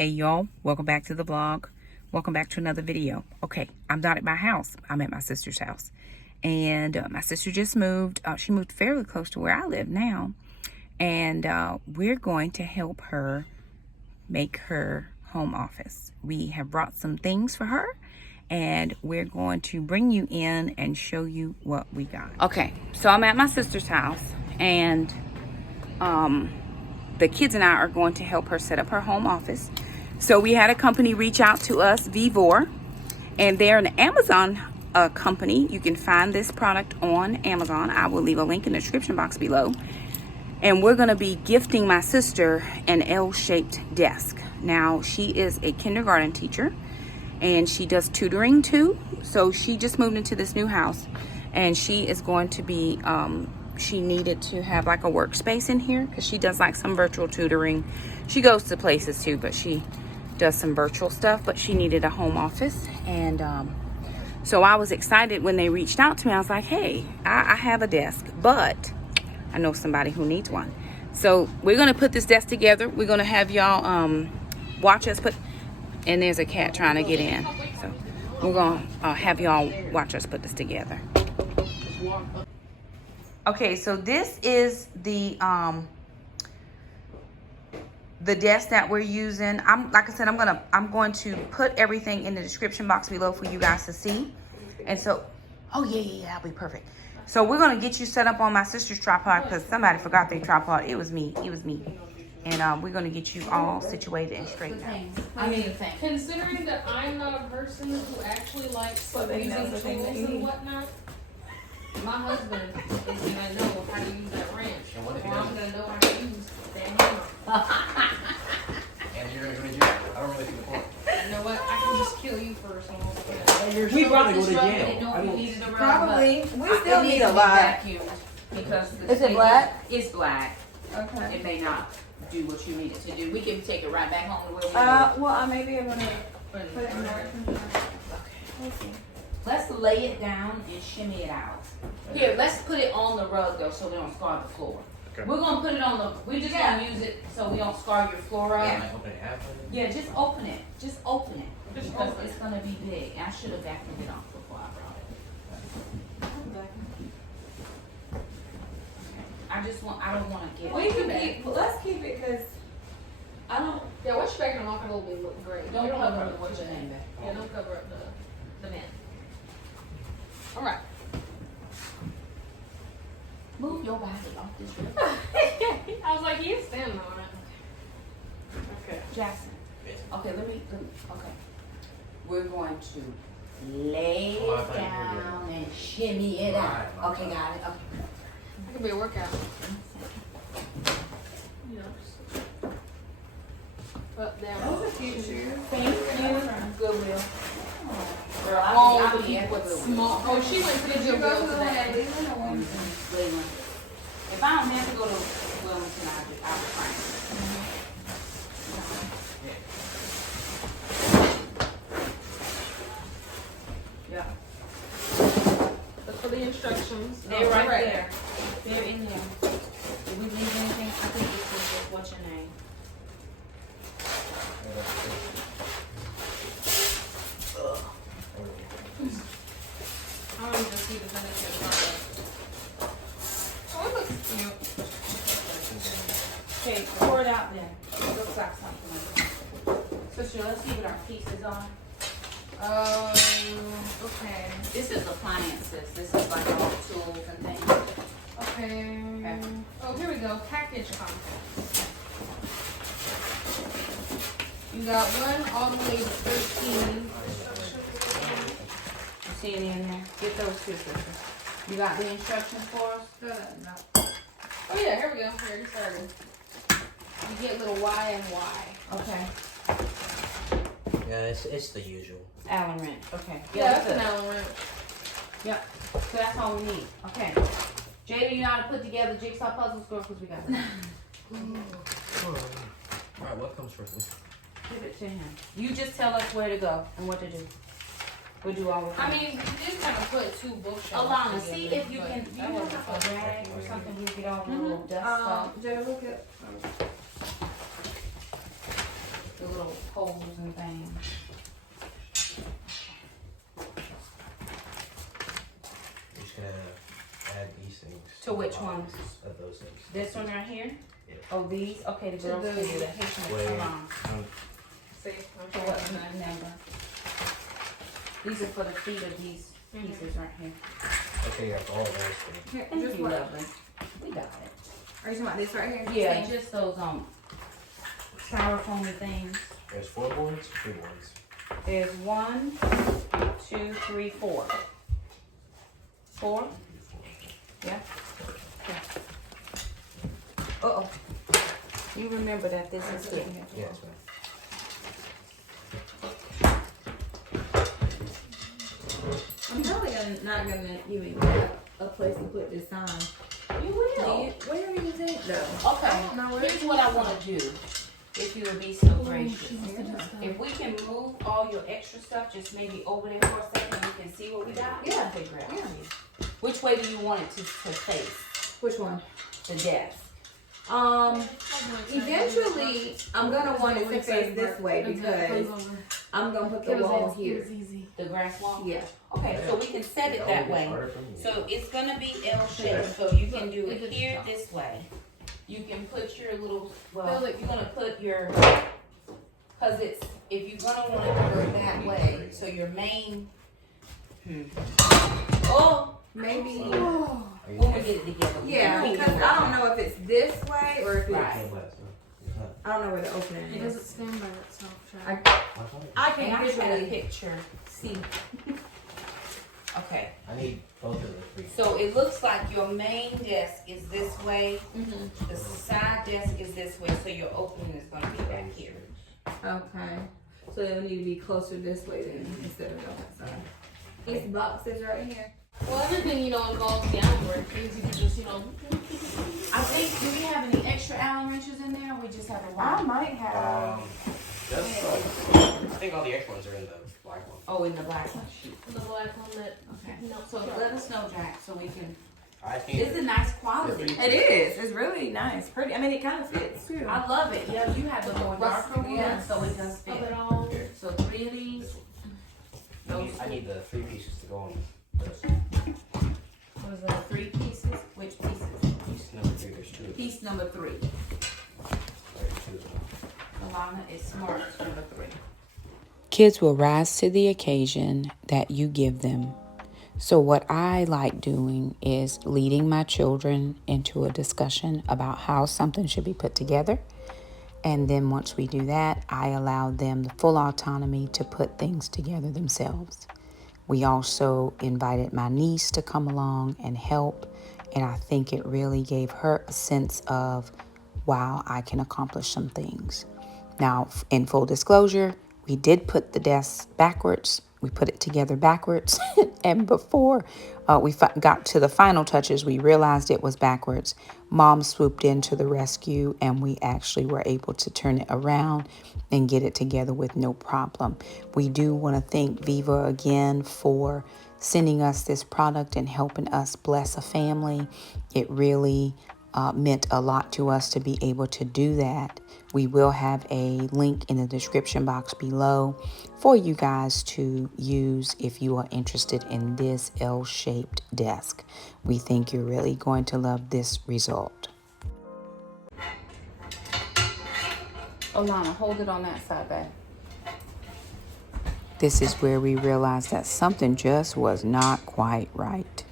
Hey y'all, welcome back to the vlog. Welcome back to another video. Okay, I'm not at my house. I'm at my sister's house. And my sister just moved. She moved fairly close to where I live now. And we're going to help her make her home office. We have brought some things for her. And we're going to bring you in and show you what we got. Okay, so I'm at my sister's house. And the kids and I are going to help her set up her home office. So we had a company reach out to us, Vevor, and they're an Amazon company. You can find this product on Amazon. I will leave a link in the description box below. And we're gonna be gifting my sister an L-shaped desk. Now, she is a kindergarten teacher and she does tutoring too. So she just moved into this new house and she is going to be, she needed to have like a workspace in here because she does like some virtual tutoring. She goes to places too, but she does some virtual stuff, but she needed a home office. And so I was excited when they reached out to me. I was like, hey, I have a desk, but I know somebody who needs one. So we're gonna put this desk together. We're gonna have y'all watch us put, and there's a cat trying to get in. So we're gonna have y'all watch us put this together. Okay, so this is the desk that we're using. Like I said, I'm going to put everything in the description box below for you guys to see. And so, oh yeah, that'll be perfect. So we're gonna get you set up on my sister's tripod because somebody forgot their tripod. It was me. And we're gonna get you all situated and straightened out. I mean, considering that I'm not a person who actually likes using tools and whatnot, my husband is gonna know how to use that wrench, or I'm gonna know how to use that hammer. And you're gonna do that. I don't really think the point. You know what? I can just kill you first and we'll put it. We probably go to I jail. didn't know if we needed a rug, Probably. but We still need a lot. Vacuumed because the Is it black? It's black. Okay. It may not do what you need it to do. We can take it right back home to where we Well, I may be able to put it in there. We'll see. Let's lay it down and shimmy it out. Here, let's put it on the rug though so we don't scar the floor. Okay. We're gonna put it on the, we're just gonna use it so we don't scar your floor up. Can I open it half? Yeah, just open it. Just open it. Just Because open it's gonna be big. I should have vacuumed it off before I brought it. Okay. I don't wanna get We can keep, let's keep it because I don't. Yeah, what's your backing off will be look great. Don't You cover cover up up what's your name back. Yeah, don't cover up the man. All right. Move your body off this rug. I was like, he's standing on it. Okay. Jackson. Okay, let me, okay. We're going to lay Oh, I it thought you were down and shimmy it out. Right. Okay, got it, okay. That could be a workout. Yeah. Up, down. Those are cute shoes. Thank you. Goodwill. Girl, I'll be be at with Goodwill. small. Oh, she went to the Did you go Goodwill to the one at today. Leland or one? Leland. If I don't have to go to Wilmington, I'll find it. Yeah. Look for the instructions. They're right there. They're in there. Did we leave anything? I think this is just what's your name? I'm gonna just see the benefit. Oh, it looks cute. Okay, pour it out then. It looks like something. Sister, let's see what our pieces are. Okay. This is appliances. This is like all tools and things. Okay. Oh, here we go. Package contents. You got 1 all the way to 13. You see any in there? Get those two, sister. You got the instructions for us? No. Oh yeah, here we go. Here, you started. You get little Y and Y. Okay. Yeah, it's the usual. Allen wrench. Okay. Yeah, that's good. an Allen wrench. Yep. So that's all we need. Okay. Jada, you know how to put together jigsaw puzzles, girl? Because we got it. Alright, what comes first? Give it to him. You just tell us where to go and what to do. We'll do all of it. I mean, you just kind of put 2 bookshelves. Alana, together, see if you but can. Do you that have wasn't a fun. rag or something? We'll get all the little dust off. Joe, look at. The little little holes and things. You're just gonna add these things. To which the ones? bottoms Of those things. This one right here? Yeah. Oh, these? Okay, the girls can do the Haitian Wait, salon. See, So what's my number? These are for the feet of these pieces right here. Okay, yeah, for all of those things. Here, Thank just you, what? lovely. We got it. Are you talking about this right here? Yeah, just those styrofoam things. There's 4 boards, 3 boards. There's 1, 2, 3, 4. 4? Yeah. Uh-oh. You remember that this is here. Yeah, that's right. I'm probably not gonna even get a place to put this on. You will. Where do you think though? Okay, I don't know where. here's what I want to do, if you would be so gracious. If we can move all your extra stuff, just maybe over there for a second, you can see what we got. Yeah. Figure out. Yeah. Which way do you want it to face? Which one? The desk. Eventually, I'm gonna want it to face this way because I'm gonna put the wall here. The grass wall? Yeah. Okay, so we can set it that way. So it's gonna be L shaped, so you can do it here this way. You can put your little, well, you're gonna put your, cause it's, if you're gonna want it to go that way, so your main, oh, Maybe. when we get it together. Yeah, because I don't know if it's this way or if it's. Right. I don't know where the opening It is. doesn't stand by itself, I And can't I had a visually picture, see. Okay, I need both of the 3. so it looks like your main desk is this way, Mm-hmm. the side desk is this way, so your opening is gonna be back here. Okay. So it'll need to be closer this way then instead of on that side. These boxes right here. Well, everything, involves the Allen wrench. You can just, I think, do we have any extra Allen wrenches in there? We just have a I one. might have. That's I think all the extra ones are in the black one. Oh, in the black one. the black one that, Okay. no, So let us know, Jack, so we can. I think It's a nice quality. It is. It's really nice. Pretty. I mean, it kind of fits too. I love it. Yeah, you have the more darker Yeah. one, so it does of fit. it all. So 3 of these. I need the 3 pieces to go on this. What is that? 3 pieces? Which pieces? Piece number 3, there's 2 of them. Piece number 3. There's 2 of them. Alana is smart. Number 3. Kids will rise to the occasion that you give them. So what I like doing is leading my children into a discussion about how something should be put together. And then once we do that, I allow them the full autonomy to put things together themselves. We also invited my niece to come along and help. And I think it really gave her a sense of, wow, I can accomplish some things. Now, in full disclosure, we did put the desk backwards. We put it together backwards. And before we got to the final touches, we realized it was backwards. Mom swooped into the rescue and we actually were able to turn it around and get it together with no problem. We do want to thank Vevor again for sending us this product and helping us bless a family. It really meant a lot to us to be able to do that. We will have a link in the description box below for you guys to use if you are interested in this L-shaped desk. We think you're really going to love this result. Alana, hold it on that side, babe. This is where we realized that something just was not quite right.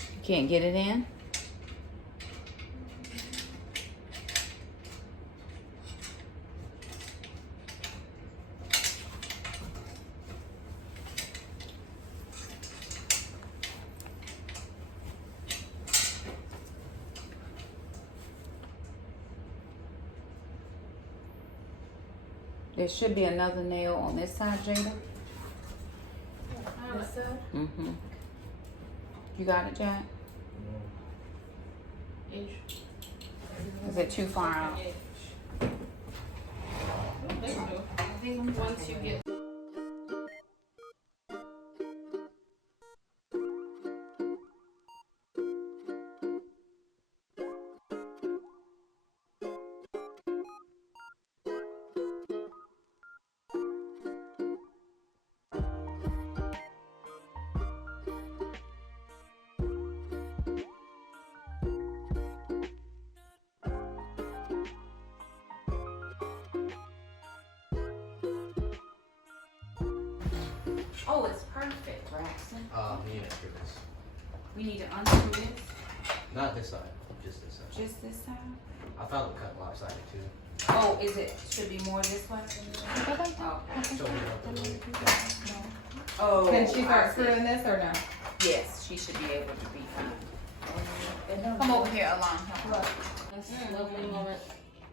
You can't get it in? There should be another nail on this side, Jada. This side? Mm-hmm. You got it, Jack? Inch. Is it too far out? I don't think so. I think once you get Oh, it's perfect, Braxton. We need to screw this. We need to unscrew this. Not this side, just this side. Just this time. I thought it would cut lopsided too. Oh, is it, should be more this way? Oh. So we don't have to wait. Oh. Can she I start see. screwing this or no? Yes, she should be able to be fine. Come over here, Alon. That's a lovely moment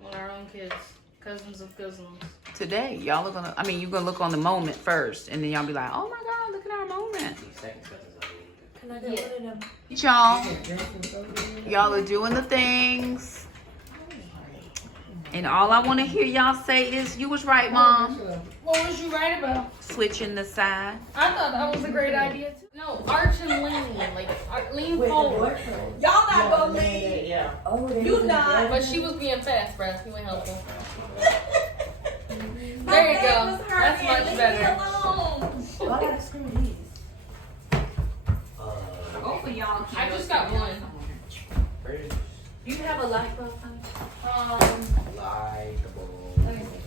with our own kids, cousins of cousins. Today, y'all are gonna, I mean, you're gonna look on the moment first, and then y'all be like, oh my God, look at our moment. These second cousins I believe. Can I get one of them? Y'all are doing the things. And all I want to hear y'all say is, you was right, Mom. What was you right about? Switching the side. I thought that was a great idea too. No, arch and lean, like lean forward. Y'all not gonna leave. Yeah. You not. But she was being fast, Brad. You went helpful. There you go. That's much better. Both of y'all. I just got one. You have a light bulb, honey? Let me see.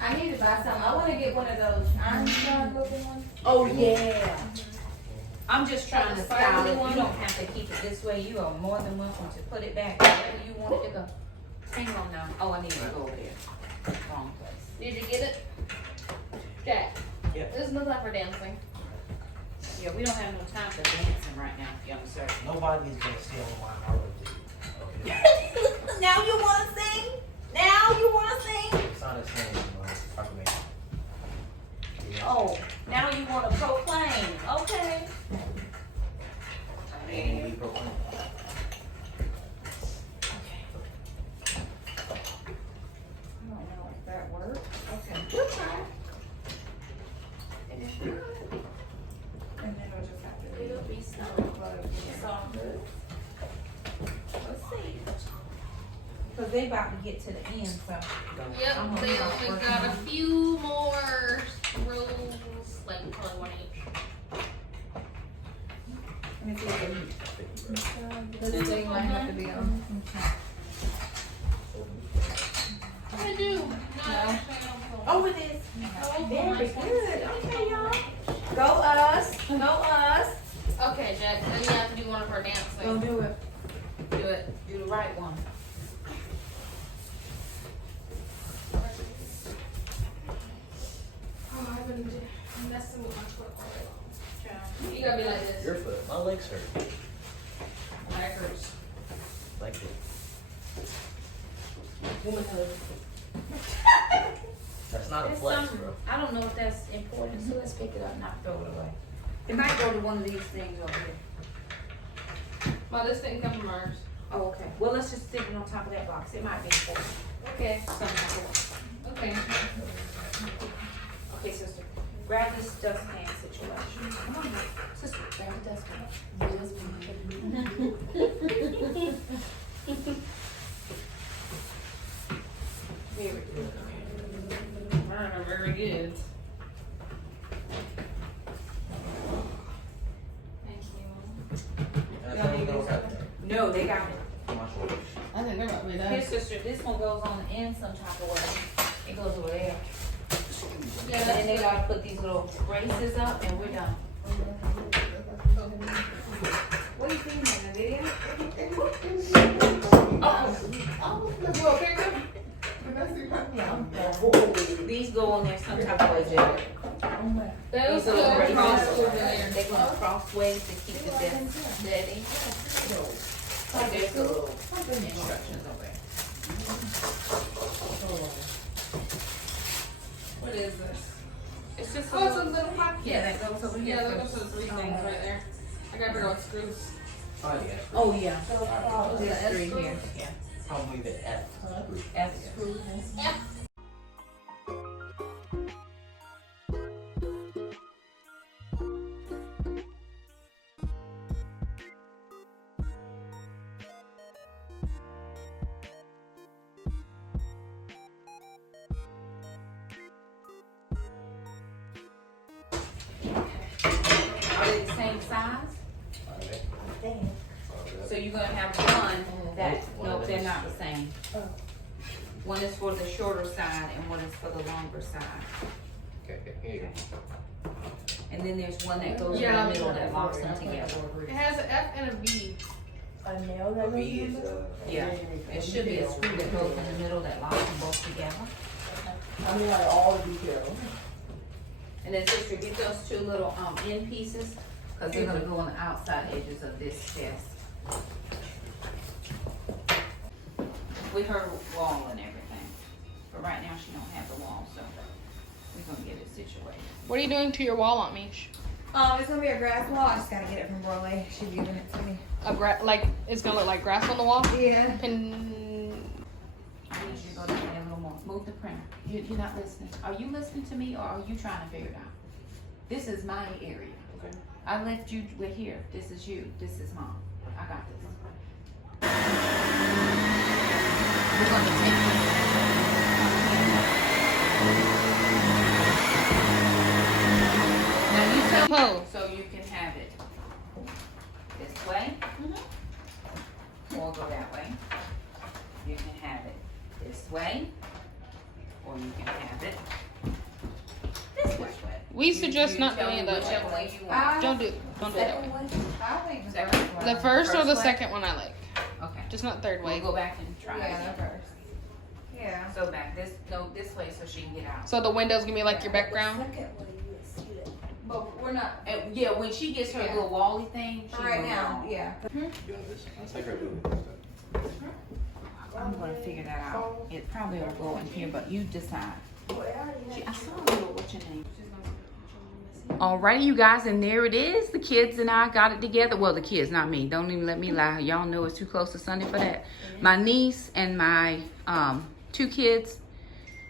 I need to buy some. I want to get one of those Einstein looking ones. Oh, yeah. I'm just trying to Like a style it. sparkly one? You don't have to keep it this way. You are more than welcome to put it back wherever you want it to go. Hang on now. Oh, I need to go over there. Wrong place. Did you get it? Jack. Yep. There's no time for dancing. Yeah, we don't have no time for dancing right now, young sir. Nobody's gonna steal my heart. Okay. Now you want to sing? Now you want to sing? It's not a saying, it's a proclamation. Yeah. Oh, now you want to proclaim. Okay. And we proclaim. I don't know if that works. Okay. We'll try it. And if not, and then we'll just have to It'll be snow. It's all good. Let's see. Because they about to get to the end, so. Yep, they only got a few more rows, like probably one each. Let me see if This thing might have to be on. I do. No, actually, I don't. Oh, it is. Very good. Okay, y'all. Go us. Go us. Okay, Jack, then you have to do one of her dancing. Go do it. Do it. Do the right one. Oh, I've been messing with my foot all day long. You gotta be like this. Your foot. My legs hurt. Mine hurts. Like it. Womanhood. That's not a That's flex, something- bro. I don't know if that's important, so let's pick it up, not throw it away. It might go to one of these things over here. Well, this didn't come from ours. Oh, okay. Well, let's just stick it on top of that box. It might be important. Okay. Something important. Okay. Okay, sister. Grab this dustpan situation. Come on, sister. Grab the dustpan. Very good. Mine are very good. Thank you. And I thought we don't have that No, they got it. on my shoulders. I think they're about to be Here, sister, this one goes on the end some type of way. It goes over there. Yeah, And then they that's gotta put these little braces up and we're done. What are you thinking, a video? You okay, girl? These go on there some type of way, Jared. Those These go little across braces, over there. they're gonna crossways to keep the desk steady. Like there's the little instructions over there. What is this? It's just a Oh, it's a little, little pocket. yeah, that goes over here. Yeah, those are the three things right there. I got rid of screws. Oh, yeah. Oh, yeah. The There's S three screw? here. Yeah. Probably the F. F screw. Are they the same size? So you're gonna have one that, no, they're not the same. One is for the shorter side and one is for the longer side. Okay, here you go. And then there's one that goes Yeah. in the middle that locks them together. It has an F and a V. A nail that A goes V in is, the Yeah, it should be a screw that goes in the middle that locks them both together. I mean, like all the details. And then sister, get those two little end pieces, cause they're gonna go on the outside edges of this desk. With her wall and everything. But right now she don't have the wall, so we're gonna get it situated. What are you doing to your wall, Aunt Mish? It's gonna be a grass wall. I just gotta get it from Broadway. She's giving it to me. Like it's gonna look like grass on the wall. Yeah. Pin. I need you to go down there a little more. Move the printer. You're not listening. Are you listening to me or are you trying to figure it out? This is my area. Okay. I left you with here. This is you. This is mom. I got this. We're gonna take now you tell Pose. so you can have it this way or go that way. You can have it this way or you can have it this way. We suggest not tell doing me it that whichever way. way you want. Don't do it that way. I think Second way. The first or the way? second one I like. Okay. Just not third We'll way. go back and try it Yeah, again. the first. Yeah. So back this way so she can get out. So the window's gonna be like your background. Second one, you would see it. But we're not. And yeah, when she gets her Yeah. little wally thing, she For right will now, know. yeah. Let's take her to I'm gonna figure that out. It probably will go in here, but you decide. Well, I already I saw a little, what's your name? Alrighty, you guys, and there it is. The kids and I got it together. Well, the kids, not me. Don't even let me lie. Y'all know it's too close to Sunday for that. My niece and my 2 kids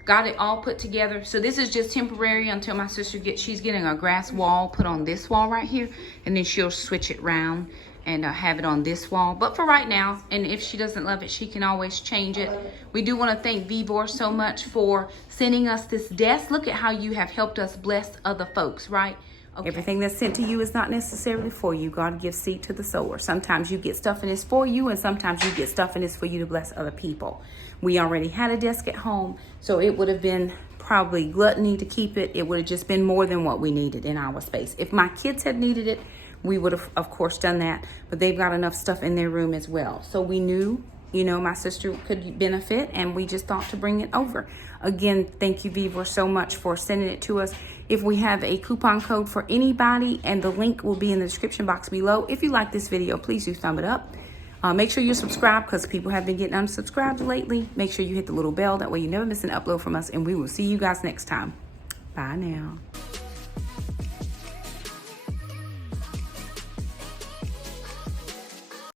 got it all put together. So this is just temporary until my sister she's getting a grass wall put on this wall right here, and then she'll switch it round and have it on this wall. But for right now, and if she doesn't love it, she can always change it. We do want to thank Vevor so much for sending us this desk. Look at how you have helped us bless other folks, right? Okay. Everything that's sent to you is not necessarily for you. God gives seed to the sower. Sometimes you get stuff and it's for you, and sometimes you get stuff and it's for you to bless other people. We already had a desk at home, so it would have been probably gluttony to keep it. It would have just been more than what we needed in our space. If my kids had needed it, we would have, of course, done that. But they've got enough stuff in their room as well. So we knew, my sister could benefit, and we just thought to bring it over. Again, thank you, Vevor, so much for sending it to us. If we have a coupon code for anybody, and the link will be in the description box below. If you like this video, please do thumb it up. Make sure you're subscribed, because people have been getting unsubscribed lately. Make sure you hit the little bell. That way you never miss an upload from us, and we will see you guys next time. Bye now.